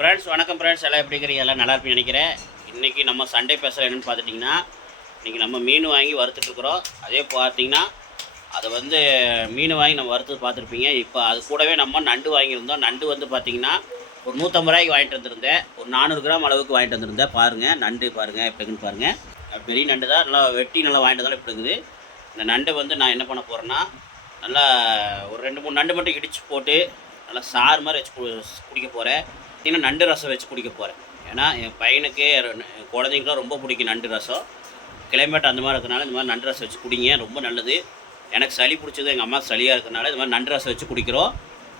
Friends வணக்கம் friends எல்லாம் எப்படி இருக்கிறீங்க? எல்லாம் நல்லா நினைக்கிறேன். இன்றைக்கி நம்ம சண்டே பேசுகிற என்னென்னு பார்த்துட்டிங்கன்னா இன்றைக்கி நம்ம மீன் வாங்கி வறுத்துட்ருக்குறோம் அதே பார்த்தீங்கன்னா அதை வந்து மீன் வாங்கி நம்ம வறுத்து பார்த்துருப்பீங்க. இப்போ அது கூடவே நம்ம நண்டு வாங்கியிருந்தோம். நண்டு வந்து பார்த்திங்கன்னா ஒரு நூற்றம்பது ரூபாய்க்கு வாங்கிட்டு வந்திருந்தேன். ஒரு நானூறு கிராம் அளவுக்கு வாங்கிட்டு வந்திருந்தேன். பாருங்கள் நண்டு பாருங்கள் எப்படி பாருங்கள் பெரிய நண்டு தான். நல்லா வெட்டி நல்லா வாங்கிட்டு வந்தாலும் இப்படி இருக்குது. இந்த நண்டை வந்து நான் என்ன பண்ண போகிறேன்னா நல்லா ஒரு ரெண்டு மூணு நண்டு மட்டும் இடித்து போட்டு நல்லா சாறு மாதிரி வச்சு கு- குடிக்க போகிறேன் பார்த்தீங்கன்னா நண்டு ரசம் வச்சு குடிக்க போகிறேன் ஏன்னா என் பையனுக்கு ரெ- குழந்தைங்களும் ரொம்ப பிடிக்கும் நண்டு ரசம். கிளைமேட் அந்த மாதிரி இருக்கிறனால இந்த மாதிரி நண்டு ரசம் வச்சு குடிங்க ரொம்ப நல்லது. எனக்கு சளி பிடிச்சது எங்கள் அம்மா சளியாக இருக்கிறனால இந்த மாதிரி நண்டு ரசம் வச்சு குடிக்கிறோம்.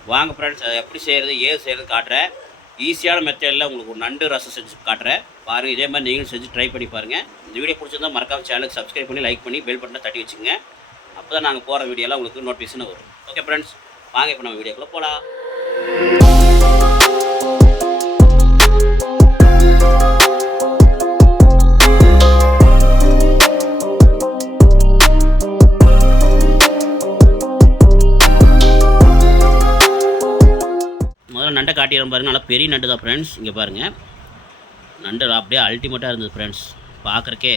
வாங்க ஃப்ரெண்ட்ஸ் அதை எப்படி செய்கிறது ஏது செய்கிறது காட்டுறேன். ஈஸியான மெத்தடில் உங்களுக்கு ஒரு நண்டு ரசம் செஞ்சு காட்டுறேன். பாருங்கள் இதே மாதிரி நீங்களும் செஞ்சு ட்ரை பண்ணி பாருங்கள் இந்த வீடியோ பிடிச்சிருந்தா மறக்காம சேனலுக்கு சப்ஸ்கிரைப் பண்ணி லைக் பண்ணி பெல் பட்டனை தட்டி வச்சுங்க அப்போ தான் நாங்கள் போகிற வீடியோலாம் உங்களுக்கு நோட்டிஃபிகேஷன் வரும். ஓகே ஃப்ரெண்ட்ஸ் வாங்க இப்போ நம்ம வீடியோக்குள்ளே போகலாம் முதல்ல காட்டிடுறோம் நல்லா பெரிய நண்டு தான் ஃப்ரெண்ட்ஸ் இங்கே பாருங்கள் நண்டு அப்படியே அல்டிமேட்டாக இருந்தது ஃப்ரெண்ட்ஸ் பார்க்குறக்கே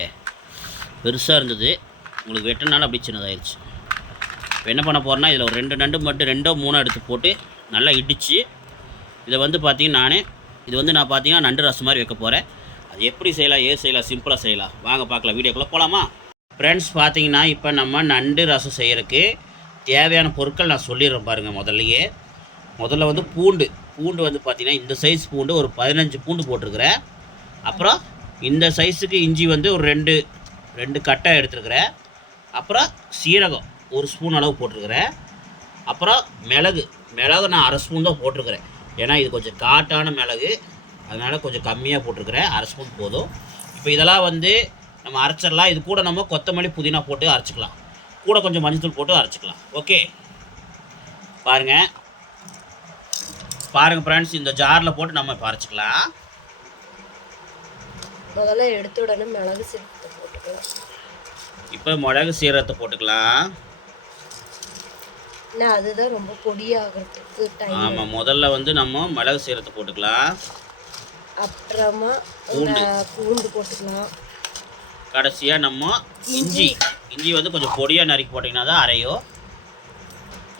பெருசாக இருந்தது. உங்களுக்கு வெட்டினாலும் அப்படியே சின்னதாகிடுச்சு இப்போ என்ன பண்ண போகிறேன்னா இதில் ஒரு ரெண்டு நண்டு மட்டும் ரெண்டோ மூணோ எடுத்து போட்டு நல்லா இடித்து இதை வந்து பார்த்தீங்கன்னா நானே இது வந்து நான் பார்த்தீங்கன்னா நண்டு ரசம் மாதிரி வைக்க போகிறேன் அது எப்படி செய்யலாம் ஏது செய்யலாம் சிம்பிளாக செய்யலாம். வாங்க பார்க்கலாம் வீடியோக்குள்ளே போகலாமா ஃப்ரெண்ட்ஸ் பார்த்தீங்கன்னா இப்போ நம்ம நண்டு ரசம் செய்கிறதுக்கு தேவையான பொருட்கள் நான் சொல்லிடுறேன் பாருங்கள் முதல்லையே. முதல்ல வந்து பூண்டு. பூண்டு வந்து பார்த்தீங்கன்னா இந்த சைஸ் பூண்டு ஒரு பதினஞ்சு பூண்டு போட்டிருக்கிறேன். அப்புறம் இந்த சைஸுக்கு இஞ்சி வந்து ஒரு ரெண்டு ரெண்டு கட்டை எடுத்துருக்கிறேன். அப்புறம் சீரகம் ஒரு ஸ்பூன் அளவு போட்டிருக்கிறேன். அப்புறம் மிளகு மிளகு நான் அரை ஸ்பூன் தான் போட்டிருக்கிறேன். ஏன்னா இது கொஞ்சம் காட்டான மிளகு. அதனால் கொஞ்சம் கம்மியாக போட்டிருக்கிறேன். அரை ஸ்பூன் போதும். இப்போ இதெல்லாம் வந்து நம்ம அரைச்சிடலாம். இது கூட நம்ம கொத்தமல்லி புதினா போட்டு அரைச்சிக்கலாம். கூட கொஞ்சம் மஞ்சள் போட்டு அரைச்சிக்கலாம். ஓகே பாருங்கள் பாருங்கள் ஃப்ரெண்ட்ஸ் இந்த ஜாரில் போட்டு நம்ம இப்போ அரைச்சிக்கலாம் முதல்ல எடுத்த உடனே மிளகு சீரகத்தை போட்டுக்கலாம். இப்போ மிளகு சீரகத்தை போட்டுக்கலாம். ஏன்னா அதுதான் ரொம்ப பொடியாகிறதுக்கு டைம் ஆமாம் முதல்ல வந்து நம்ம மிளகு சீரகத்தை போட்டுக்கலாம். அப்புறமா இந்த பூண்டு போட்டுக்கலாம். கடைசியாக நம்ம இஞ்சி. இஞ்சி. வந்து கொஞ்சம் பொடியாக நறுக்கி போட்டிங்கன்னா தான் அரையும்.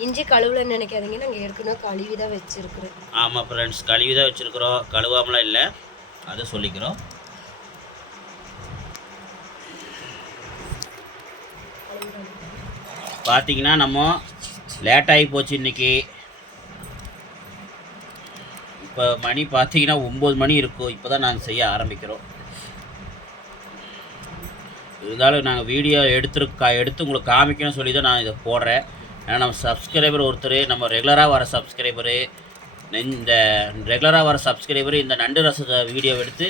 இஞ்சி கழுவுல நினைக்காதீங்க. நாங்கள் ஏற்கனவே கழுவி தான் வச்சுருக்குறோம். ஆமாம் ஃப்ரெண்ட்ஸ் கழுவி தான் வச்சுருக்குறோம். கழுவாமலாம் இல்லை. அதை சொல்லிக்கிறோம். பார்த்தீங்கன்னா நம்ம லேட் ஆகி போச்சு இன்றைக்கி இப்போ மணி பார்த்தீங்கன்னா ஒம்பது மணி இருக்கும். இப்போ தான் நாங்கள் செய்ய ஆரம்பிக்கிறோம். இருந்தாலும் நாங்கள் வீடியோ எடுத்துருக்கா எடுத்து உங்களுக்கு காமிக்கணும்னு சொல்லி தான் நான் இதை போடுறேன். ஏன்னா நம்ம சப்ஸ்கிரைபர் ஒருத்தர் நம்ம ரெகுலராக வர சப்ஸ்கிரைபரு இந்த ரெகுலராக வர சப்ஸ்கிரைபர் இந்த நண்டு ரசத்தை வீடியோ எடுத்து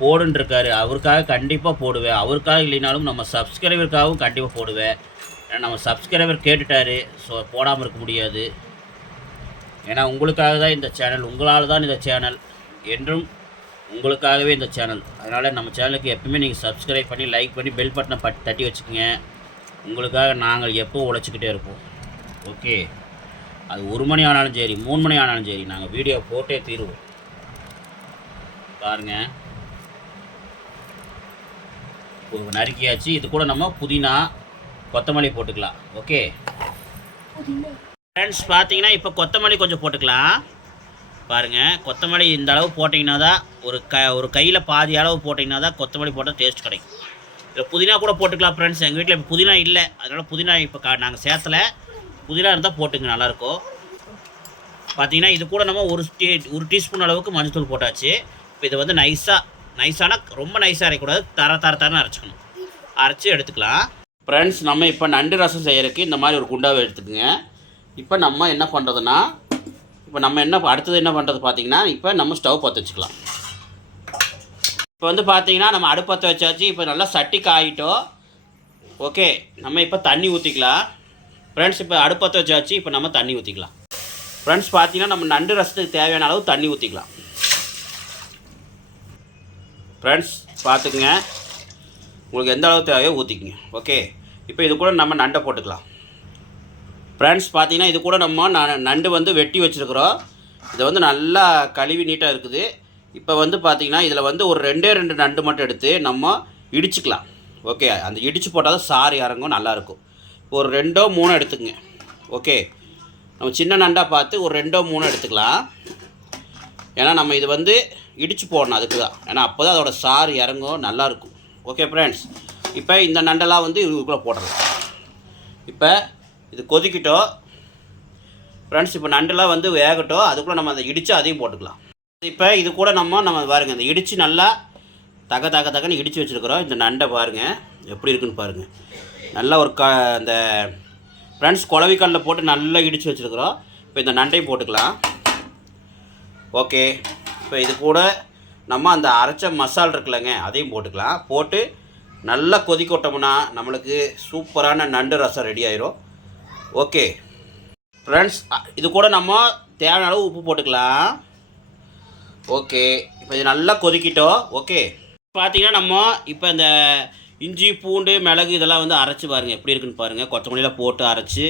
போடுன்ட்ருக்காரு அவருக்காக கண்டிப்பாக போடுவேன். அவருக்காக இல்லைனாலும் நம்ம சப்ஸ்கிரைபருக்காகவும் கண்டிப்பாக போடுவேன். நம்ம சப்ஸ்கிரைபர் கேட்டுட்டாரு ஸோ போடாமல் இருக்க முடியாது. ஏன்னா உங்களுக்காக தான் இந்த சேனல் உங்களால் தான் இந்த சேனல் என்றும் உங்களுக்காகவே இந்த சேனல் அதனால் நம்ம சேனலுக்கு எப்பவுமே நீங்கள் சப்ஸ்கிரைப் பண்ணி லைக் பண்ணி பெல் பட்டனை பட் தட்டி வச்சுக்கோங்க. உங்களுக்காக நாங்கள் எப்போ உழைச்சிக்கிட்டே இருப்போம். ஓகே. அது ஒரு மணி ஆனாலும் சரி மூணு மணி ஆனாலும் சரி நாங்கள் வீடியோ போட்டே தீருவோம். பாருங்க. இப்போ நறுக்கியாச்சு. இது கூட நம்ம புதினா கொத்தமல்லி போட்டுக்கலாம். ஓகே. ஃப்ரெண்ட்ஸ் பார்த்தீங்கன்னா இப்போ கொத்தமல்லி கொஞ்சம் போட்டுக்கலாம். பாருங்கள் கொத்தமல்லி இந்த அளவு போட்டிங்கன்னா தான் ஒரு க ஒரு கையில் பாதி அளவு போட்டிங்கன்னா தான் கொத்தமல்லி போட்டால் டேஸ்ட் கிடைக்கும். இதில் புதினா கூட போட்டுக்கலாம் ஃப்ரெண்ட்ஸ் எங்கள் வீட்டில் இப்போ புதினா இல்லை. அதனால் புதினா இப்போ கா நாங்கள் சேர்த்தல. புதினா இருந்தால் போட்டுங்க நல்லாயிருக்கும் பார்த்தீங்கன்னா இது கூட நம்ம ஒரு டீ ஒரு டீஸ்பூன் அளவுக்கு மஞ்சள் போட்டாச்சு. இப்போ இதை வந்து நைஸாக நைஸான ரொம்ப நைஸாக அரைக்கூடாது தர தர தரன்னு அரைச்சிக்கணும். அரைச்சி எடுத்துக்கலாம். ஃப்ரெண்ட்ஸ் நம்ம இப்போ நண்டு ரசம் செய்கிறதுக்கு இந்த மாதிரி ஒரு குண்டாவை எடுத்துக்கோங்க. இப்போ நம்ம என்ன பண்ணுறதுன்னா இப்போ நம்ம என்ன அடுத்தது என்ன பண்ணுறது பார்த்தீங்கன்னா இப்போ நம்ம ஸ்டவ் பற்ற வச்சுக்கலாம். இப்போ வந்து பார்த்தீங்கன்னா நம்ம அடுப்பற்ற வச்சாச்சு. இப்போ நல்லா சட்டி காயிட்டோம் ஓகே நம்ம இப்போ தண்ணி ஊற்றிக்கலாம் ஃப்ரெண்ட்ஸ் இப்போ அடுப்பத்தை வச்சாச்சு இப்போ நம்ம தண்ணி ஊற்றிக்கலாம் ஃப்ரெண்ட்ஸ் பார்த்தீங்கன்னா நம்ம நண்டு ரசத்துக்கு தேவையான அளவு தண்ணி ஊற்றிக்கலாம் ஃப்ரெண்ட்ஸ் பார்த்துக்குங்க உங்களுக்கு எந்த அளவு தேவையோ ஊற்றிக்குங்க ஓகே இப்போ இது கூட நம்ம நண்டை போட்டுக்கலாம். ஃப்ரெண்ட்ஸ் பார்த்தீங்கன்னா இது கூட நம்ம ந- நண்டு வந்து வெட்டி வச்சுருக்குறோம். இதை வந்து நல்லா கழுவி நீட்டாக இருக்குது. இப்போ வந்து பார்த்திங்கன்னா இதில் வந்து ஒரு ரெண்டே ரெண்டு நண்டு மட்டும் எடுத்து நம்ம இடிச்சுக்கலாம். ஓகே அந்த இடித்து போட்டால் தான் சாறு இறங்கும் நல்லாயிருக்கும் ஒரு ரெண்டோ மூணோ எடுத்துக்கங்க. ஓகே? நம்ம சின்ன நண்டாக பார்த்து ஒரு ரெண்டோ மூணோ எடுத்துக்கலாம். ஏன்னா நம்ம இது வந்து இடித்து போடணும் அதுக்கு தான். ஏன்னா அப்போ தான் அதோட சாறு இறங்கும் நல்லாயிருக்கும் ஓகே ஃப்ரெண்ட்ஸ் இப்போ இந்த நண்டெல்லாம் வந்து இதுக்குள்ளே போடலாம் இப்போ இது கொதிக்கிட்டோம். ஃப்ரெண்ட்ஸ் இப்போ நண்டெல்லாம் வந்து வேகட்டும். அதுக்குள்ளே நம்ம அதை இடித்து அதையும் போட்டுக்கலாம். இப்போ இது கூட நம்ம நம்ம பாருங்கள் இந்த இடித்து நல்லா தக தக தகன்னு இடித்து வச்சுருக்குறோம். இந்த நண்டை பாருங்கள் எப்படி இருக்குன்னு பாருங்கள் நல்லா ஒரு க இந்த ஃப்ரெண்ட்ஸ் குளவிக்கல்லில் போட்டு நல்லா இடித்து வச்சுருக்குறோம். இப்போ இந்த நண்டையும் போட்டுக்கலாம். ஓகே. இப்போ இது கூட நம்ம அந்த அரைச்ச மசால் இருக்குல்லங்க அதையும் போட்டுக்கலாம். போட்டு நல்லா கொதிக்க விட்டோம்னா நம்மளுக்கு சூப்பரான நண்டு ரசம் ரெடி ஆயிரும். ஓகே. ஃப்ரெண்ட்ஸ் இது கூட நம்ம தேவையான அளவு உப்பு போட்டுக்கலாம். ஓகே. இப்போ இது நல்லா கொதிக்கிட்டோம். ஓகே. பார்த்தீங்கன்னா நம்ம இப்போ இந்த இஞ்சி பூண்டு மிளகு இதெல்லாம் வந்து அரைச்சி பாருங்கள் எப்படி இருக்குன்னு பாருங்கள் கொத்தமல்லியில் போட்டு அரைச்சி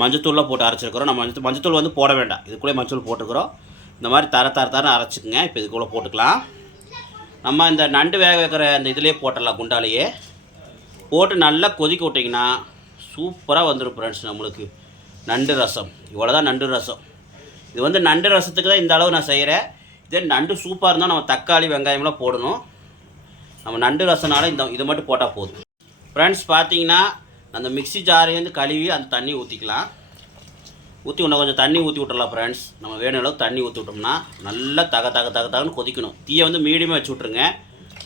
மஞ்சத்தூளில் போட்டு அரைச்சிருக்கிறோம். நம்ம மஞ்சள் மஞ்சத்தூள் வந்து போட வேண்டாம். இதுக்குள்ளே மஞ்சள் போட்டுக்கிறோம். இந்த மாதிரி தர தர தர அரைச்சிக்கோங்க. இப்போ இதுக்குள்ளே போட்டுக்கலாம். நம்ம இந்த நண்டு வேக வைக்கிற அந்த இதுலேயே போட்டுடலாம் குண்டாலேயே. போட்டு நல்லா கொதிக்க விட்டிங்கன்னா சூப்பராக வந்துடும் ஃப்ரெண்ட்ஸ் நம்மளுக்கு. நண்டு ரசம். இவ்வளோ தான் நண்டு ரசம். இது வந்து நண்டு ரசத்துக்கு தான் இந்த அளவு நான் செய்கிறேன் இதே நண்டு சூப்பாக இருந்தால் நம்ம தக்காளி வெங்காயம்லாம் போடணும். நம்ம நண்டு ரசனால இந்த இது மட்டும் போட்டால் போதும். ஃப்ரெண்ட்ஸ் பார்த்தீங்கன்னா அந்த மிக்ஸி ஜாரையும் கழுவி அந்த தண்ணி ஊற்றிக்கலாம் ஊற்றி இன்னும் கொஞ்சம் தண்ணி ஊற்றி விட்டுறலாம் ஃப்ரெண்ட்ஸ் நம்ம வேணும் அளவுக்கு தண்ணி ஊற்றி விட்டோம்னா நல்லா தக தக தக தகன்னு கொதிக்கணும். தீயை வந்து மீடியமாக வச்சு விட்ருங்க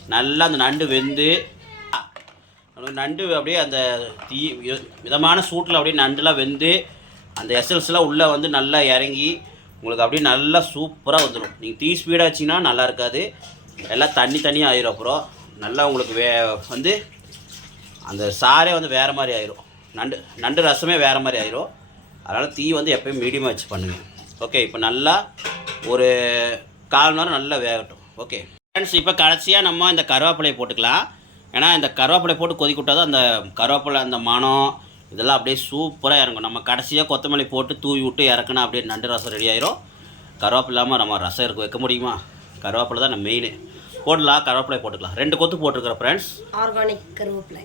நல்லா அந்த நண்டு வெந்து நண்டு அப்படியே அந்த தீ மித- மிதமான சூட்டில் அப்படியே நண்டுலாம் வெந்து அந்த எசல்ஸ்லாம் உள்ளே வந்து நல்லா இறங்கி உங்களுக்கு அப்படியே நல்லா சூப்பராக வந்துடும் நீங்கள் தீ ஸ்பீடாக வச்சிங்கன்னா நல்லா இருக்காது. எல்லாம் தண்ணி தண்ணியாக ஆயிரும் அப்புறம். நல்லா உங்களுக்கு வே வந்து அந்த சாரே வந்து வேறு மாதிரி ஆயிரும். நண்டு நண்டு ரசமே வேறு மாதிரி ஆயிரும். அதனால் தீ வந்து எப்போயும் மீடியமாக வச்சு பண்ணுங்கள் ஓகே இப்போ நல்லா ஒரு கால் நேரம் நல்லா வேகட்டும். ஓகே. ஃப்ரெண்ட்ஸ் இப்போ கடைசியாக நம்ம இந்த கருவேப்பிலையை போட்டுக்கலாம். ஏன்னா இந்த கருவேப்பிலை போட்டு கொதிக்க விட்டா தான் அந்த கருவேப்பிலை அந்த மனம் இதெல்லாம் அப்படியே சூப்பராக இறங்கும். நம்ம கடைசியாக கொத்தமல்லி போட்டு தூவி விட்டு இறக்குனா அப்படியே நண்டு ரசம் ரெடி ஆயிரும். கருவேப்பிலை இல்லாமல் நம்ம ரசம் இருக்க வைக்க முடியுமா? கருவேப்பிலை தான் நம்ம மெயின் போடலாம் கருவேப்பிலை போட்டுக்கலாம். ரெண்டு கொத்து போட்டிருக்கிறேன் ஃப்ரெண்ட்ஸ் ஆர்கானிக் கருவேப்பிலை.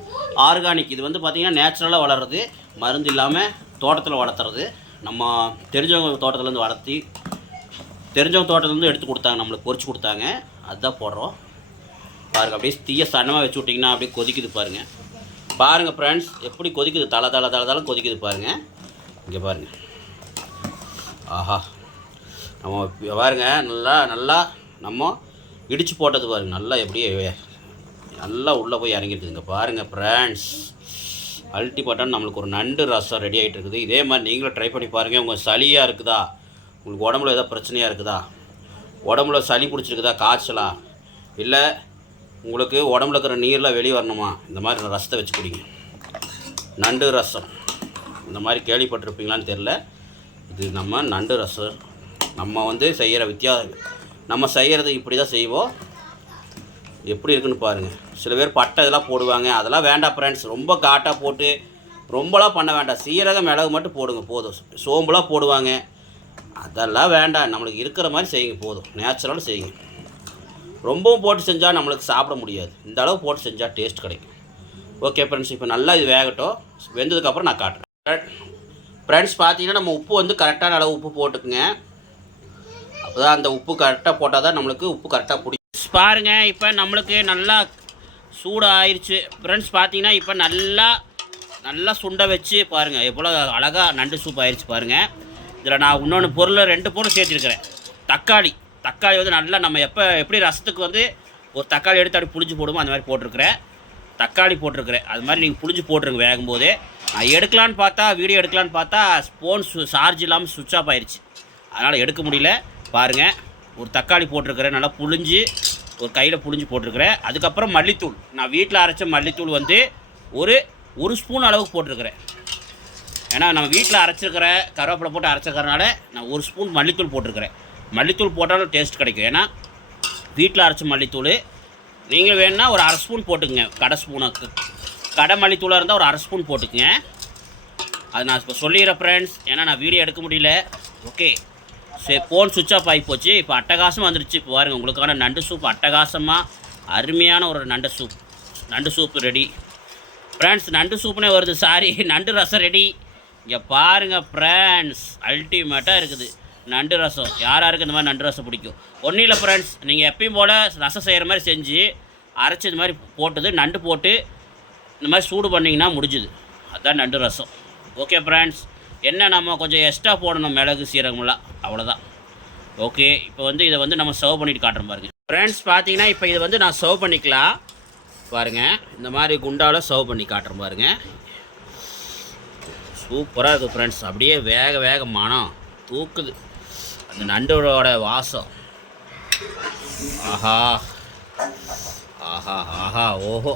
ஆர்கானிக் இது வந்து பார்த்திங்கன்னா நேச்சுரலாக வளர்றது மருந்து இல்லாமல் தோட்டத்தில் வளர்த்துறது. நம்ம தெரிஞ்சவங்க தோட்டத்துலேருந்து வளர்த்தி தெரிஞ்சவங்க தோட்டத்துலேருந்து எடுத்து கொடுத்தாங்க நம்மளுக்கு பொரிச்சு கொடுத்தாங்க. அதுதான் போடுறோம். பாருங்கள் அப்படியே தீய சன்னமாக வச்சு விட்டிங்கன்னா அப்படியே கொதிக்குது பாருங்கள் பாருங்கள் ஃப்ரெண்ட்ஸ் எப்படி கொதிக்குது? தலை தலை தலை தலை கொதிக்குது பாருங்கள் இங்கே பாருங்கள் ஆஹா. நம்ம இப்ப பாருங்க நல்லா நல்லா நம்ம இடித்து போட்டது பாருங்க நல்லா எப்படியே நல்லா உள்ளே போய் இறங்கிட்டுதுங்க பாருங்கள் ஃப்ரெண்ட்ஸ் அல்டிமேட்டாக நம்மளுக்கு ஒரு நண்டு ரசம் ரெடி ஆகிட்டு இருக்குது. இதே மாதிரி நீங்களும் ட்ரை பண்ணி பாருங்கள் உங்கள் சளியாக இருக்குதா? உங்களுக்கு உடம்புல ஏதாவது பிரச்சனையாக இருக்குதா? உடம்புல சளி பிடிச்சிருக்குதா? காய்ச்சலா? இல்லை உங்களுக்கு உடம்புல இருக்கிற நீர்லாம் வெளியே வரணுமா? இந்த மாதிரி ரசத்தை வச்சு குடிங்க. நண்டு ரசம். இந்த மாதிரி கேள்விப்பட்டிருப்பீங்களான்னு தெரில இது நம்ம நண்டு ரசம். நம்ம வந்து செய்கிற வித்தியா நம்ம செய்கிறது இப்படி தான் செய்வோம். எப்படி இருக்குன்னு பாருங்கள் சில பேர் பட்டை இதெல்லாம் போடுவாங்க. அதெல்லாம் வேண்டாம் ஃப்ரெண்ட்ஸ் ரொம்ப காட்டாக போட்டு ரொம்பலாம் பண்ண வேண்டாம். சீரகம் மிளகு மட்டும் போடுங்க போதும். சோம்புலாம் போடுவாங்க. அதெல்லாம் வேண்டாம். நம்மளுக்கு இருக்கிற மாதிரி செய்யுங்க போதும். நேச்சுரலாக செய்யுங்க. ரொம்பவும் போட்டு செஞ்சால் நம்மளுக்கு சாப்பிட முடியாது. இந்த அளவு போட்டு செஞ்சால் டேஸ்ட் கிடைக்கும். ஓகே ஃப்ரெண்ட்ஸ் இப்போ நல்லா இது வேகட்டும். வெந்ததுக்கப்புறம் நான் காட்டுறேன். ஃப்ரெண்ட்ஸ் பார்த்தீங்கன்னா நம்ம உப்பு வந்து கரெக்டான அளவு உப்பு போட்டுக்குங்க. அதான் அந்த உப்பு கரெக்டாக போட்டால் தான் நம்மளுக்கு உப்பு கரெக்டாக பிடிக்கும் பாருங்க இப்போ நம்மளுக்கு நல்லா சூடாக ஆயிடுச்சு ஃப்ரெண்ட்ஸ் பார்த்தீங்கன்னா இப்போ நல்லா நல்லா சுண்டை வச்சு பாருங்கள் எவ்வளோ அழகாக நண்டு சூப் ஆயிடுச்சு பாருங்கள் இதில் நான் இன்னொன்று பொருள் ரெண்டு பொருள் சேர்த்துருக்கிறேன். தக்காளி. தக்காளி வந்து நல்லா நம்ம எப்போ எப்படி ரசத்துக்கு வந்து ஒரு தக்காளி எடுத்து அப்படி புளிஞ்சு போடுமோ அந்த மாதிரி போட்டிருக்கிறேன். தக்காளி போட்டிருக்கிறேன். அது மாதிரி நீங்கள் புளிஞ்சு போட்டுருங்க வேகும் போதே நான் எடுக்கலான்னு பார்த்தா வீடியோ எடுக்கலான்னு பார்த்தா ஃபோன் சார்ஜ் இல்லாமல் சுவிட்ச் ஆஃப் ஆயிடுச்சு அதனால் எடுக்க முடியல. பாருங்கள் ஒரு தக்காளி போட்டிருக்கிறேன். நல்லா புழிஞ்சு ஒரு கையில் புழிஞ்சு போட்டிருக்கிறேன். அதுக்கப்புறம் மல்லித்தூள். நான் வீட்டில் அரைச்ச மல்லித்தூள் வந்து ஒரு ஒரு ஸ்பூன் அளவுக்கு போட்டிருக்கிறேன். ஏன்னா நம்ம வீட்டில் அரைச்சிருக்கிற கருவேப்பிலை போட்டு அரைச்சிருக்கறனால நான் ஒரு ஸ்பூன் மல்லித்தூள் போட்டிருக்கிறேன். மல்லித்தூள் போட்டாலும் டேஸ்ட் கிடைக்கும். ஏன்னா வீட்டில் அரைச்ச மல்லித்தூள். நீங்கள் வேணுன்னா ஒரு அரை ஸ்பூன் போட்டுக்கோங்க. கடை ஸ்பூனுக்கு கடை மல்லித்தூளாக இருந்தால் ஒரு அரை ஸ்பூன் போட்டுக்கங்க. அது நான் இப்போ சொல்லிடுறேன் ஃப்ரெண்ட்ஸ் ஏன்னா நான் வீடியோ எடுக்க முடியல. ஓகே சரி ஃபோன் சுவிட்ச் ஆஃப் ஆகி போச்சு இப்போ அட்டகாசமாக வந்துருச்சு. இப்போ பாருங்கள் உங்களுக்கான நண்டு சூப் அட்டகாசமாக அருமையான ஒரு நண்டு சூப் நண்டு சூப் ரெடி ஃப்ரெண்ட்ஸ் நண்டு சூப்புனே வருது. சாரி நண்டு ரசம் ரெடி இங்கே பாருங்கள் ஃப்ரெண்ட்ஸ் அல்டிமேட்டாக இருக்குது. நண்டு ரசம். யார் யாருக்கு இந்த மாதிரி நண்டு ரசம் பிடிக்கும்? ஒன்றும் இல்லை ஃப்ரெண்ட்ஸ் நீங்கள் எப்பயும் போல் ரசம் செய்கிற மாதிரி செஞ்சு அரைச்சி இந்த மாதிரி போட்டது நண்டு போட்டு இந்த மாதிரி சூடு பண்ணிங்கன்னா முடிஞ்சுது. அதுதான் நண்டு ரசம். ஓகே ஃப்ரெண்ட்ஸ் என்ன நம்ம கொஞ்சம் எக்ஸ்ட்ரா போடணும் மிளகு சீரகம்லாம் அவ்வளோதான் ஓகே இப்போ வந்து இதை வந்து நம்ம சர்வ் பண்ணிட்டு காட்டுறோம் பாருங்க. ஃப்ரெண்ட்ஸ் பார்த்தீங்கன்னா இப்போ இதை வந்து நான் சர்வ் பண்ணிக்கலாம். பாருங்கள் இந்த மாதிரி குண்டாவில் சர்வ் பண்ணி காட்டுற பாருங்க. சூப்பராக இருக்குது ஃப்ரெண்ட்ஸ் அப்படியே வேக வேக மனம் தூக்குது. அந்த நண்டோட வாசம். ஆஹா. ஆஹா ஆஹா ஓஹோ.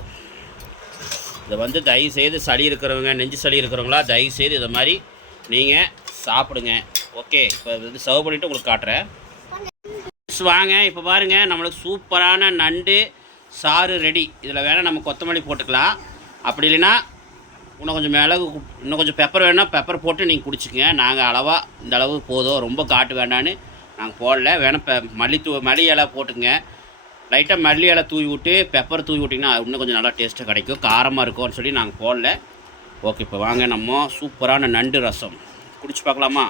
இதை வந்து தயவு செய்து சளி இருக்கிறவங்க நெஞ்சு சளி இருக்கிறவங்களா தயவு செய்து இதை மாதிரி நீங்கள் சாப்பிடுங்க. ஓகே இப்போ இது சர்வ் பண்ணிவிட்டு உங்களுக்கு காட்டுறேன். வாங்க இப்போ பாருங்கள் நம்மளுக்கு சூப்பரான நண்டு சாறு ரெடி இதில் வேணால் நம்ம கொத்தமல்லி போட்டுக்கலாம். அப்படி இல்லைன்னா இன்னும் கொஞ்சம் மிளகு இன்னும் கொஞ்சம் பெப்பர் வேணால் பெப்பர் போட்டு நீங்கள் குடிச்சிக்கங்க. நாங்கள் அளவாக இந்த அளவு போதும். ரொம்ப காட்டு வேண்டான்னு நாங்கள் போடல. வேணால் பெ மல்லித்தூ மல்லி இலை போட்டுங்க லைட்டாக மல்லி இலை தூவி விட்டு பெப்பர் தூவி விட்டிங்கன்னா இன்னும் கொஞ்சம் நல்லா டேஸ்ட்டாக கிடைக்கும். காரமாக இருக்கும்னு சொல்லி நாங்கள் போடல. ஓகே இப்போ வாங்க. நம்ம சூப்பரான நண்டு ரசம். குடிச்சு பார்க்கலாமா?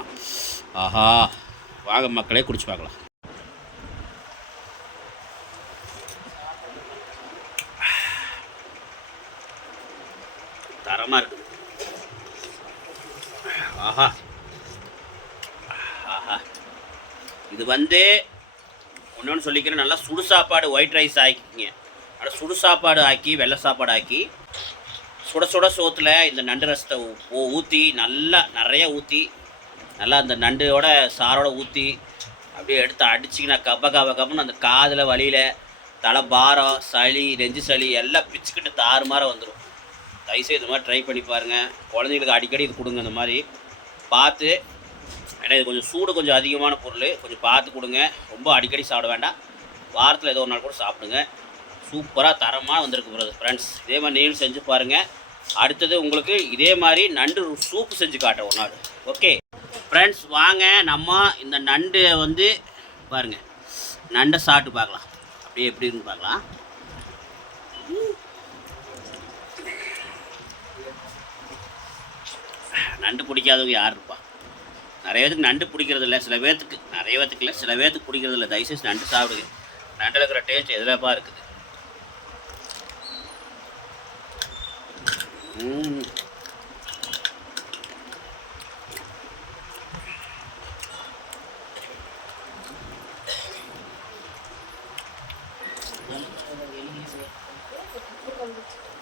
ஆஹா வாங்க மக்களே குடிச்சு பார்க்கலாம். தரமாக இருக்குது ஆஹா. ஆஹா. இது வந்து ஒன்று சொல்லிக்கிறேன் நல்லா சுடு சாப்பாடு ஒயிட் ரைஸ் ஆக்கிக்கிங்க. நல்லா சுடு சாப்பாடு ஆக்கி வெள்ளை சாப்பாடு ஆக்கி சுட சுட சோத்தில் இந்த நண்டு ரசத்தை ஊற்றி நல்லா நிறைய ஊற்றி நல்லா அந்த நண்டோட சாரோட ஊற்றி அப்படியே எடுத்து அடிச்சிங்கன்னா கப கப கபன்னு அந்த காதில் வலியில் தலை பாரம் சளி நெஞ்சு சளி எல்லாம் பிச்சுக்கிட்டு தாறுமாற வந்துடும் தயவுசெய்து இது மாதிரி ட்ரை பண்ணி பாருங்கள் குழந்தைங்களுக்கு அடிக்கடி இது கொடுங்க இந்த மாதிரி. பார்த்து ஏன்னா இது கொஞ்சம் சூடு கொஞ்சம் அதிகமான பொருள். கொஞ்சம் பார்த்து கொடுங்க. ரொம்ப அடிக்கடி சாப்பிட வேண்டாம். வாரத்தில் ஏதோ ஒரு நாள் கூட சாப்பிடுங்க. சூப்பராக தரமாக வந்திருக்கு ஃப்ரெண்ட்ஸ் இதே மாதிரி நீங்களும் செஞ்சு பாருங்கள் அடுத்தது உங்களுக்கு இதே மாதிரி நண்டு சூப்பு செஞ்சு காட்டுறேன் ஒரு நாள். ஓகே ஃப்ரெண்ட்ஸ் வாங்க. நம்ம இந்த நண்டு வந்து பாருங்கள் நண்டை சாப்பிட்டு பார்க்கலாம். அப்படியே எப்படி பார்க்கலாம். நண்டு பிடிக்காதவங்க யார் இருப்பா? நிறைய பேத்துக்கு நண்டு பிடிக்கிறது இல்லை சில பேர்த்துக்கு நிறைய பேத்துக்கு இல்லை. சில பேர்த்துக்கு பிடிக்கிறது இல்லை தயவுசெய்து நண்டு சாப்பிடுங்க. நண்டில் இருக்கிற டேஸ்ட் எதுலப்பா இருக்குது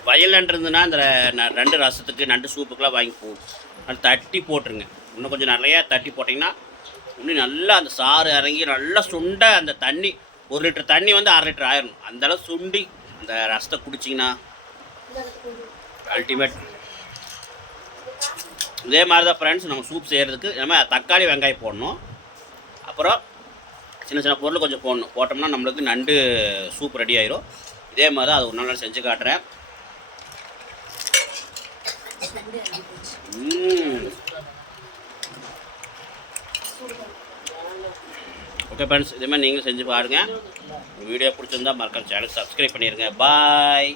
வயல் நண்டு இருந்ததுன்னா இந்த ந- ரெண்டு ரசத்துக்கு நண்டு சூப்புக்கெலாம் வாங்கி போ அது தட்டி போட்டுருங்க. இன்னும் கொஞ்சம் நிறையா தட்டி போட்டிங்கன்னா இன்னும் நல்லா அந்த சாறு இறங்கி நல்லா சுண்ட அந்த தண்ணி ஒரு லிட்டர் தண்ணி வந்து அரை லிட்டர் ஆயிரும் அந்த அளவு சுண்டி அந்த ரசத்தை குடிச்சிங்கன்னா அல்டிமேட் இதே மாதிரி தான் ஃப்ரெண்ட்ஸ் நம்ம சூப் செய்கிறதுக்கு நம்ம தக்காளி வெங்காயம் போடணும். அப்புறம் சின்ன சின்ன பொருள் கொஞ்சம் போடணும். போட்டோம்னா நம்மளுக்கு நண்டு சூப் ரெடி ஆயிரும். இதே மாதிரி தான் அது ஒரு நாள் செஞ்சு காட்டுறேன். ஓகே ஃப்ரெண்ட்ஸ் இதே மாதிரி நீங்களும் செஞ்சு பாருங்கள் வீடியோ பிடிச்சிருந்தா மறக்காம சேனல் சப்ஸ்கிரைப் பண்ணிடுங்க பாய்